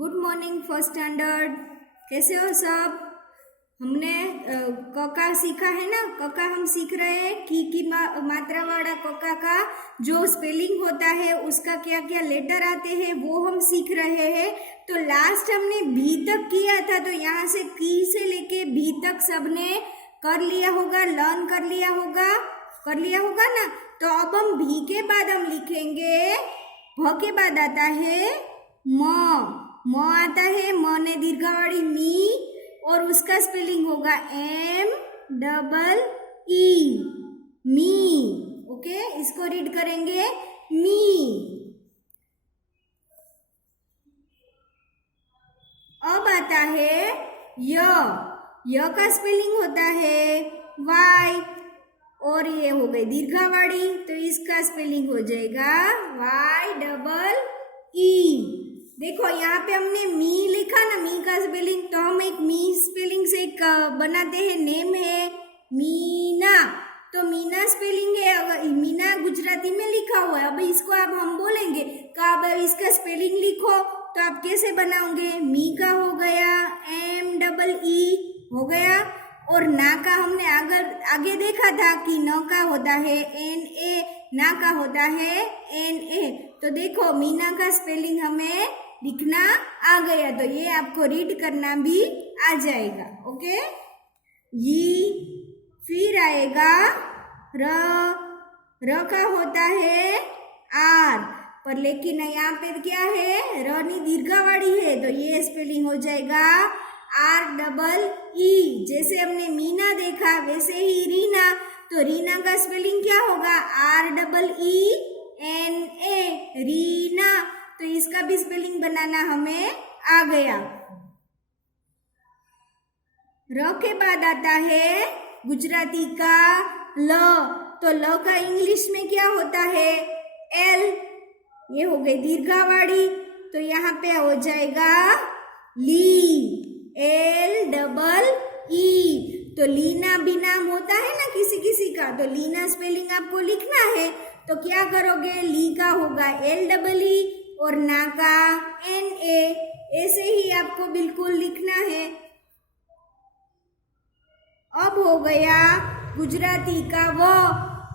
Good morning first standard. कैसे हो सब? हमने कका सीखा है ना। कका हम सीख रहे हैं की मात्रा वाला कका का जो स्पेलिंग होता है उसका क्या क्या लेटर आते हैं वो हम सीख रहे हैं। तो लास्ट हमने भी तक किया था, तो यहाँ से की से लेके भी तक सबने कर लिया होगा, लर्न कर लिया होगा ना। तो अब हम भी के बाद हम लिखेंगे भ के बाद आता है म आता है, म ने दीर्घावाड़ी मी और उसका स्पेलिंग होगा MEE मी। ओके, इसको रीड करेंगे मी। अब आता है य का स्पेलिंग होता है Y और ये हो गई दीर्घावाड़ी, तो इसका स्पेलिंग हो जाएगा YEE। देखो यहाँ पे हमने मी लिखा ना, मी का स्पेलिंग, तो हम एक मी स्पेलिंग से एक बनाते हैं, नेम है मीना। तो मीना स्पेलिंग है, अगर मीना गुजराती में लिखा हुआ है। अब इसको अब हम बोलेंगे कि अब इसका स्पेलिंग लिखो, तो आप कैसे बनाओगे? मी का हो गया MEE हो गया, और ना का हमने आगे देखा था कि न का होता है NA, ना का होता है NA। तो देखो मीना का स्पेलिंग हमें लिखना आ गया, तो ये आपको रीड करना भी आ जाएगा। ओके, फिर आएगा र का होता है R, पर लेकिन यहाँ पे क्या है, र नी दीर्घावाड़ी है, तो ये स्पेलिंग हो जाएगा REE। जैसे हमने मीना देखा वैसे ही रीना, तो रीना का स्पेलिंग क्या होगा? REENA, रीना। तो इसका भी स्पेलिंग बनाना हमें आ गया। र के बाद आता है गुजराती का ल, तो ल का इंग्लिश में क्या होता है? L। ये हो गई दीर्घावाड़ी, तो यहाँ पे हो जाएगा ली, LEE। तो लीना भी नाम होता है ना किसी का, तो लीना स्पेलिंग आपको लिखना है, तो क्या करोगे? ली का होगा LEE और ना का NA। ऐसे ही आपको बिल्कुल लिखना है। अब हो गया गुजराती का वो,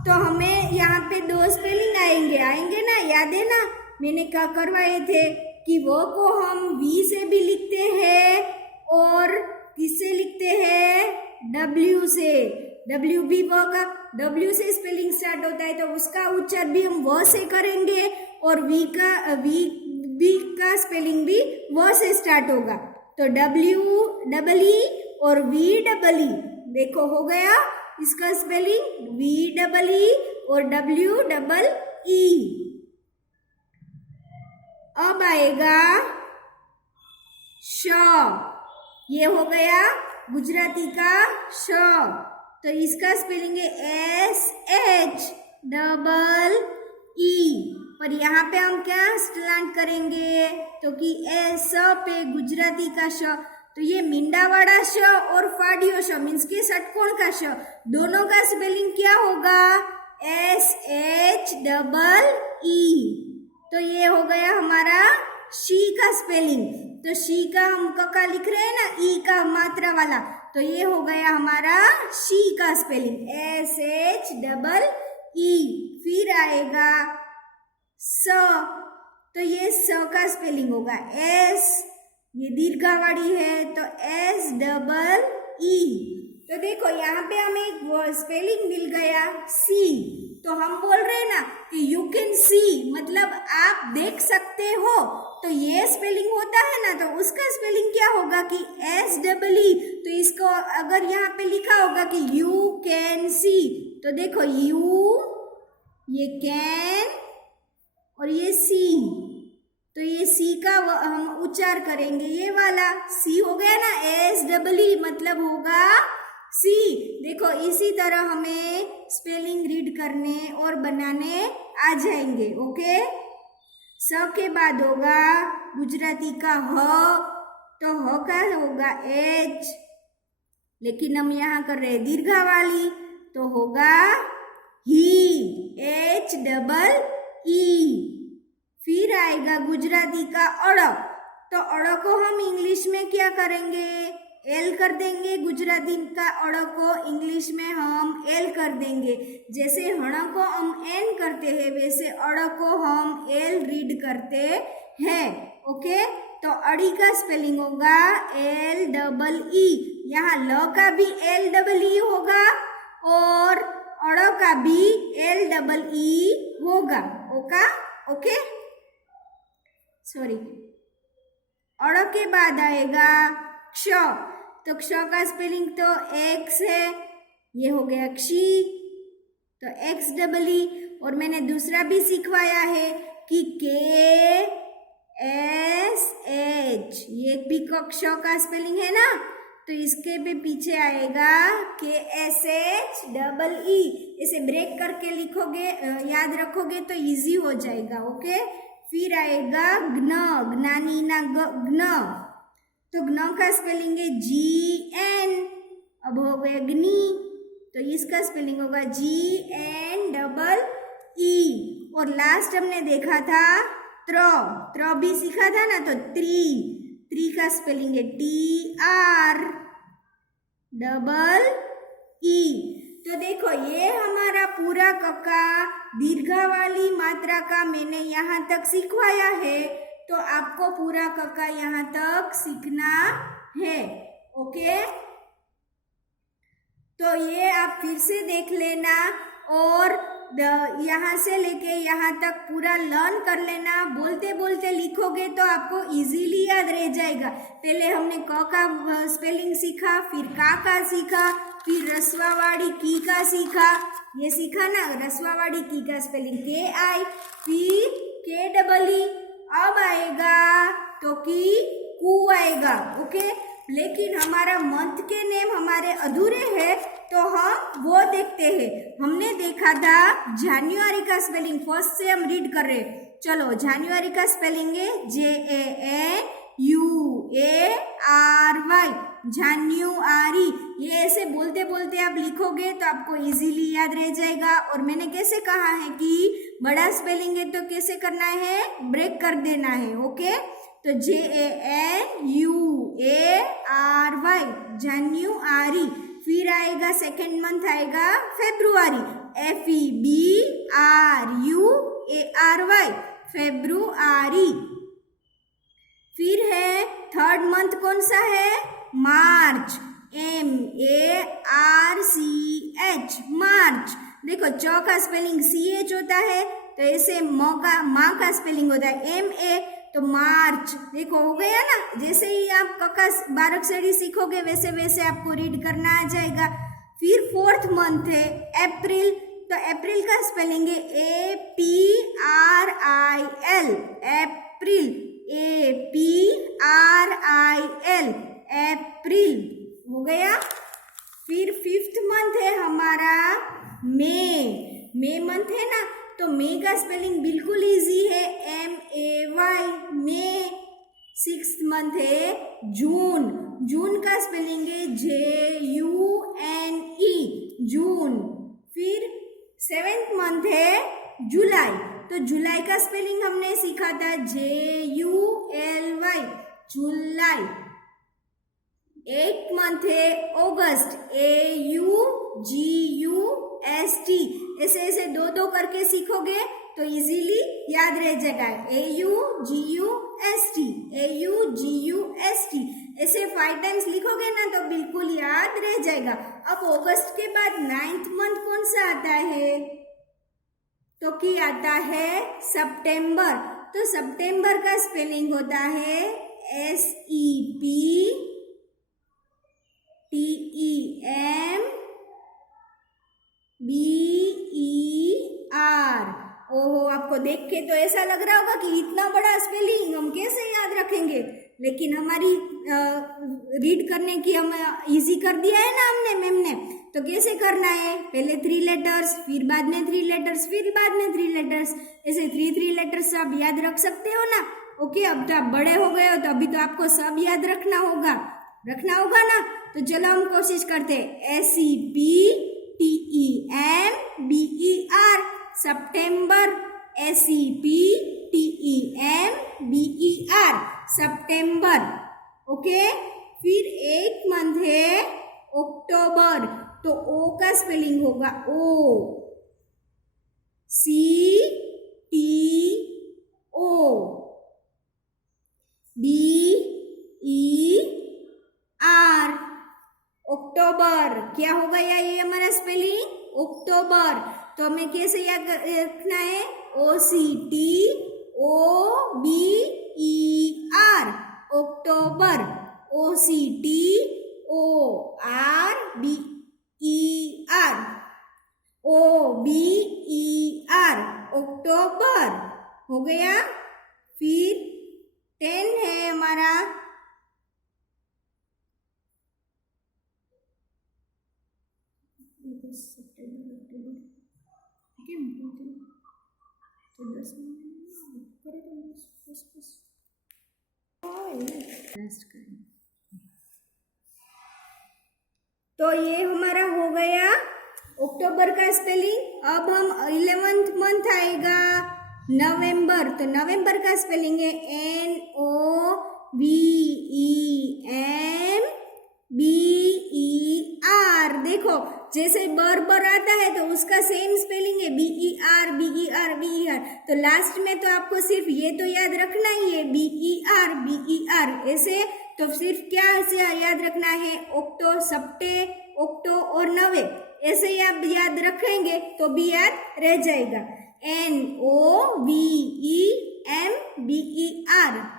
तो हमें यहाँ पे दो स्पेलिंग आएंगे ना, याद है ना, मैंने क्या करवाए थे कि वो को हम V से भी लिखते हैं और किससे लिखते हैं? W से। W भी वो का W से स्पेलिंग स्टार्ट होता है, तो उसका उच्चार भी हम वो से करेंगे, और V का स्पेलिंग भी वो से स्टार्ट होगा, तो WEE और VEE। देखो हो गया इसका स्पेलिंग VEE और WEE। अब आएगा श, ये हो गया गुजराती का श, तो इसका स्पेलिंग है SHEE। पर यहाँ पे हम क्या स्टार्ट करेंगे? तो कि स पे गुजराती का श, तो ये मिंडावाड़ा श और फाड़ियो श मीन्स के षटकोण का श, दोनों का स्पेलिंग क्या होगा? SHEE। तो ये हो गया हमारा शी का स्पेलिंग। तो शी का हम कका लिख रहे हैं ना, ई का मात्रा वाला, तो ये हो गया हमारा शी का स्पेलिंग SHEE। फिर आएगा स, तो ये स का स्पेलिंग होगा S, ये दीर्घावाड़ी है, तो SEE। तो देखो यहाँ पे हमें एक स्पेलिंग मिल गया सी, तो हम बोल रहे हैं ना कि यू कैन सी, मतलब आप देख सकते हो, तो ये स्पेलिंग होता है ना, तो उसका स्पेलिंग क्या होगा कि SEE। तो इसको अगर यहाँ पे लिखा होगा कि यू कैन सी, तो देखो यू, ये कैन और ये सी, तो ये सी का हम उच्चार करेंगे, ये वाला सी हो गया ना, SEE मतलब होगा सी। देखो इसी तरह हमें स्पेलिंग रीड करने और बनाने आ जाएंगे। ओके, स के बाद होगा गुजराती का ह, तो ह का होगा H, लेकिन हम यहाँ कर रहे हैं दीर्घावाली, तो होगा ही, HEE। फिर आएगा गुजराती का अड़, तो अड़ को हम इंग्लिश में क्या करेंगे, एल कर देंगे। गुजराती का अड़ को इंग्लिश में हम एल कर देंगे। जैसे हण को हम एन करते हैं वैसे अड़ को हम एल रीड करते हैं। ओके, तो अड़ी का स्पेलिंग होगा एल डबल ई। यहाँ ल का भी एल डबल ई होगा और अड़ का भी एल डबल ई होगा। ओके, सॉरी, अड़ के बाद आएगा क्ष। तो क्ष का स्पेलिंग तो एक्स है, ये हो गया क्षी, तो एक्स डबल ई। और मैंने दूसरा भी सिखवाया है कि के एस एच, ये भी क्ष का स्पेलिंग है ना, तो इसके भी पीछे आएगा के एस एच डबल ई। इसे ब्रेक करके लिखोगे, याद रखोगे तो इजी हो जाएगा। ओके, फिर आएगा ग्न, ज्ञानी ना ग्न, तो ग्न का स्पेलिंग है जी एन। अब हो गया ग्नी, तो इसका स्पेलिंग होगा जी एन डबल ई। और लास्ट हमने देखा था त्र भी सीखा था ना, तो त्री का स्पेलिंग है टी आर डबल ई। तो देखो ये हमारा पूरा कक्का दीर्घा वाली मात्रा का मैंने यहाँ तक सिखवाया है, तो आपको पूरा कक्का यहाँ तक सीखना है। ओके, तो ये आप फिर से देख लेना और यहाँ से लेके यहाँ तक पूरा लर्न कर लेना। बोलते बोलते लिखोगे तो आपको इजीली याद रह जाएगा। पहले हमने क का स्पेलिंग सीखा, फिर का सीखा, फिर रस्वावाड़ी की का सीखा, ये सीखा ना, रस्वावाड़ी की का स्पेलिंग के आई, फिर के डबल ई। अब आएगा तो की कु आएगा। ओके, लेकिन हमारा मंथ के नेम हमारे अधूरे हैं, तो हम वो देखते हैं। हमने देखा था जनवरी का स्पेलिंग, फर्स्ट से हम रीड कर रहे हैं। चलो, जनवरी का स्पेलिंग है JANUARY, जान्युआरी। ये ऐसे बोलते बोलते आप लिखोगे तो आपको इजीली याद रह जाएगा। और मैंने कैसे कहा है कि बड़ा स्पेलिंग है तो कैसे करना है, ब्रेक कर देना है। ओके, तो JANUARY, जान्युआरी। फिर आएगा सेकेंड मंथ आएगा फेब्रुआरी, FEBRUARY, फेब्रुआरी। फिर है थर्ड मंथ कौन सा है, मार्च, MARCH, मार्च। देखो च का स्पेलिंग CH होता है, तो ऐसे माँ का स्पेलिंग होता है MA, तो मार्च। देखो हो गया ना, जैसे ही आप कक्का बारकसड़ी सीखोगे वैसे वैसे आपको रीड करना आ जाएगा। फिर फोर्थ मंथ है अप्रैल, तो अप्रैल का स्पेलिंग है APRIL, अप्रैल, APRIL, अप्रैल। हो गया। फिर फिफ्थ मंथ है हमारा मे मंथ है ना, तो मे का स्पेलिंग बिल्कुल इजी है MAY, मे। सिक्स्थ मंथ है जून का स्पेलिंग है JUNE, जून। फिर सेवेंथ मंथ है जुलाई, तो जुलाई का स्पेलिंग हमने सीखा था JULY, जुलाई। एट्थ मंथ है अगस्त, AUGUST। ऐसे ऐसे दो करके सीखोगे तो इजीली याद रह जाएगा, AUGUST। ऐसे 5 टाइम्स लिखोगे ना तो बिल्कुल याद रह जाएगा। अब अगस्त के बाद 9th मंथ कौन सा आता है, तो कि आता है सितंबर। तो सितंबर का स्पेलिंग होता है SEPTEMBER। ओहो, आपको देख के तो ऐसा लग रहा होगा कि इतना बड़ा स्पेलिंग हम कैसे याद रखेंगे, लेकिन हमारी रीड करने की हम इजी कर दिया है ना हमने, मैम ने। तो कैसे करना है, पहले 3 लेटर्स, फिर बाद में 3 लेटर्स, फिर बाद में 3 लेटर्स, ऐसे 3 लेटर्स आप याद रख सकते हो ना। ओके, अब तो आप बड़े हो गए हो तो अभी तो आपको सब याद रखना होगा ना। तो चलो हम कोशिश करते हैं, SEPTEMBER, सितंबर, SEPTEMBER। सितंबर, ओके। फिर 8th मंथ है अक्टूबर, तो ओ का स्पेलिंग होगा ओ, CTO, BER, अक्टूबर। क्या हो गया ये हमारा स्पेलिंग? अक्टूबर। तो हमें कैसे याद रखना है? OCTOBER, अक्टूबर, OCTORBER, OBER, अक्टूबर हो गया। फिर 10 है हमारा तो ये हमारा हो गया अक्टूबर का स्पेलिंग। अब हम 11th मंथ आएगा नवंबर, तो नवंबर का स्पेलिंग है NOVEMBER। देखो जैसे बर आता है तो उसका सेम स्पेलिंग है BER। तो लास्ट में तो आपको सिर्फ ये तो याद रखना ही है BER ऐसे। तो सिर्फ क्या से याद रखना है? ऑक्टो, सप्टे, ऑक्टो और नवे, ऐसे ही आप याद रखेंगे तो भी याद रह जाएगा। NOVEMBER,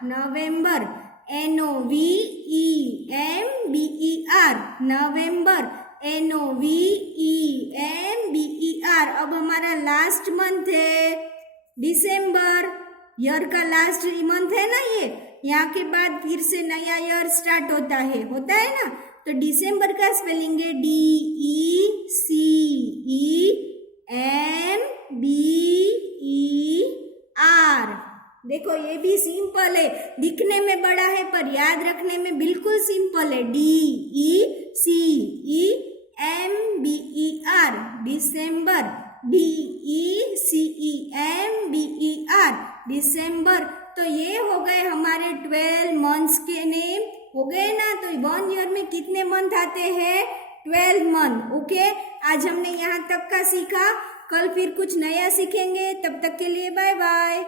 नवंबर, NOVEMBER, नवंबर, NOVEMBER। अब हमारा लास्ट मंथ है दिसंबर, ईयर का लास्ट मंथ है ना ये, यहाँ के बाद फिर से नया ईयर स्टार्ट होता है ना। तो दिसंबर का स्पेलिंग है DECEMBER। देखो ये भी सिंपल है, दिखने में बड़ा है पर याद रखने में बिल्कुल सिंपल है। DECEMBER, दिसंबर, DECEMBER, दिसंबर। तो ये हो गए हमारे 12 मंथ्स के नेम, हो गए ना। तो 1 ईयर में कितने मंथ आते हैं? 12 मंथ, ओके। आज हमने यहाँ तक का सीखा, कल फिर कुछ नया सीखेंगे, तब तक के लिए बाय बाय।